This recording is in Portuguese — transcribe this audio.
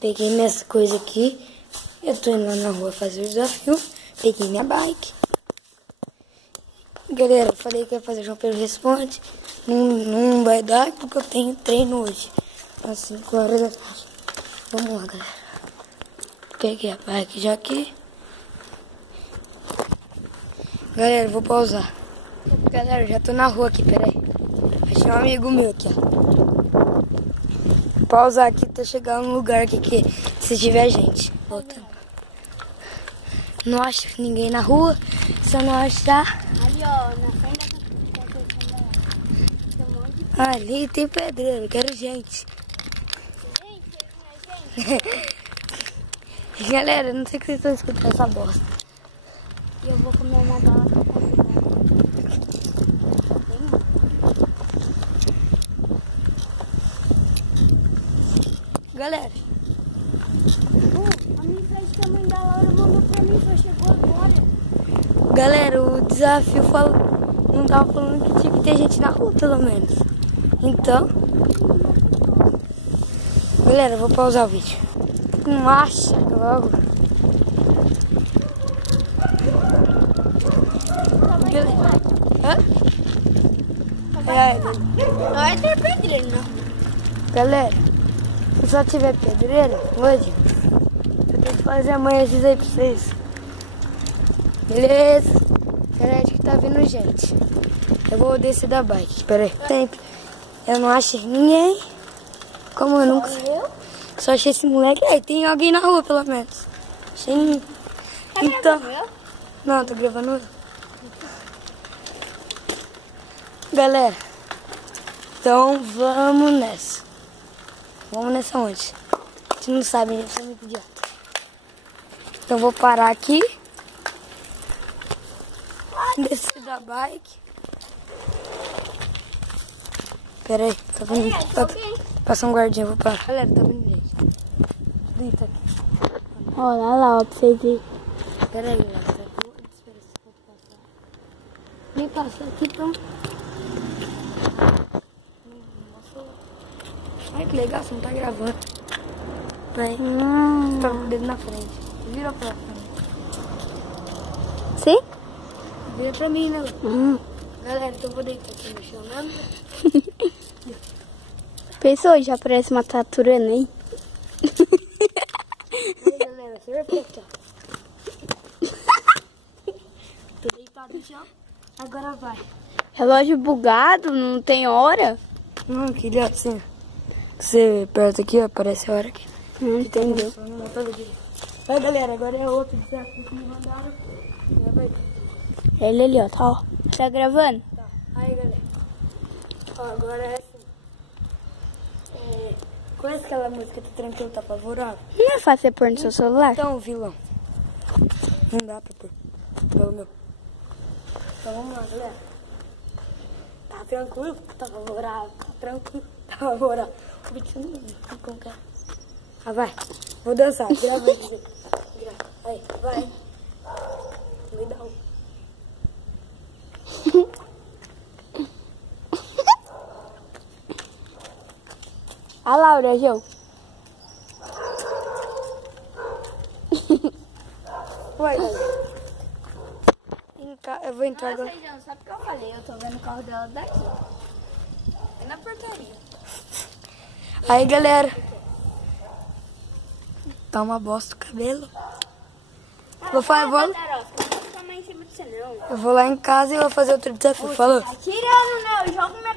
Peguei minhas coisas aqui. Eu tô indo lá na rua fazer o desafio. Peguei minha bike. Galera, eu falei que ia fazer João Pedro Responde. Não vai dar porque eu tenho treino hoje. Às 5 horas da tarde. Vamos lá, galera. Peguei a bike já aqui. Galera, eu vou pausar. Galera, já tô na rua aqui, peraí. Achei um amigo meu aqui, ó. Vou pausar aqui até chegar num lugar aqui que se tiver gente. Voltando. Não acho ninguém na rua. Se eu não achar... Ali, ó, na frente da... Ali tem pedreiro, eu quero gente. Galera, não sei o que vocês estão escutando essa bosta. E eu vou comer uma bala. Galera, A mensagem que a mãe da Laura mandou pra mim só chegou agora. galera, o desafio não tava falando que tinha que ter gente na rua, pelo menos. Então, galera, eu vou pausar o vídeo. Não acha logo. Galera, Não é ter pedreiro, não. galera, se só tiver pedreira hoje, eu tenho que fazer amanhã esses aí pra vocês. Beleza? Peraí que tá vindo gente. Eu vou descer da bike, peraí. Sempre. Eu não achei ninguém. Como eu nunca... Só achei esse moleque. Aí tem alguém na rua, pelo menos. Achei ninguém. Então... Não, tô gravando eu. Galera. Então vamos nessa. Vamos nessa onde? A gente não sabe, a gente é muito idiota. Então vou parar aqui. Descer da bike. Pera aí, tá vindo. Passa um guardinha, vou parar. Galera, tá vindo gente. Deita aqui. Olha lá, ó, pra vocês verem. Pera aí, galera. Espera, você pode passar. Nem passa aqui, então. Ai, que legal, você não tá gravando. Aí, você tá com o dedo na frente. Vira pra frente. Sim? Vira pra mim, né? Galera, então eu vou deitar aqui no chão mesmo. Pensou, já parece uma taturana aí. Aí, galera, você vai aqui, ó. Tô deitado no chão. Agora vai. Relógio bugado, não tem hora? Não, queria assim. Você aperta aqui, ó, aparece a hora aqui. Entendeu. Vai, galera, agora é outro desafio que me mandaram. Ele ali, ó, tá, ó. Tá gravando? Tá. Aí, galera. Ó, agora é assim. Conhece aquela música do Tranquilo Tá Favorável? Não é fácil você pôr no seu celular? Então, vilão. Não dá pra pôr. Pelo meu. Então vamos lá, galera. Tá tranquilo? Tá favorável. Tá tranquilo? Tá favorável. O bicho não como que é. Ah, vai. Vou dançar. Grava aí. Aí, vai. Me dá um. A Laura, João. Vai, galera. Eu vou entrar agora. João, sabe o que eu falei? Eu tô vendo o carro dela daqui. É na portaria. Aí, galera. Tá uma bosta o cabelo. Eu vou lá em casa e vou fazer outro desafio. Falou? Tá tirando, né? Eu jogo minha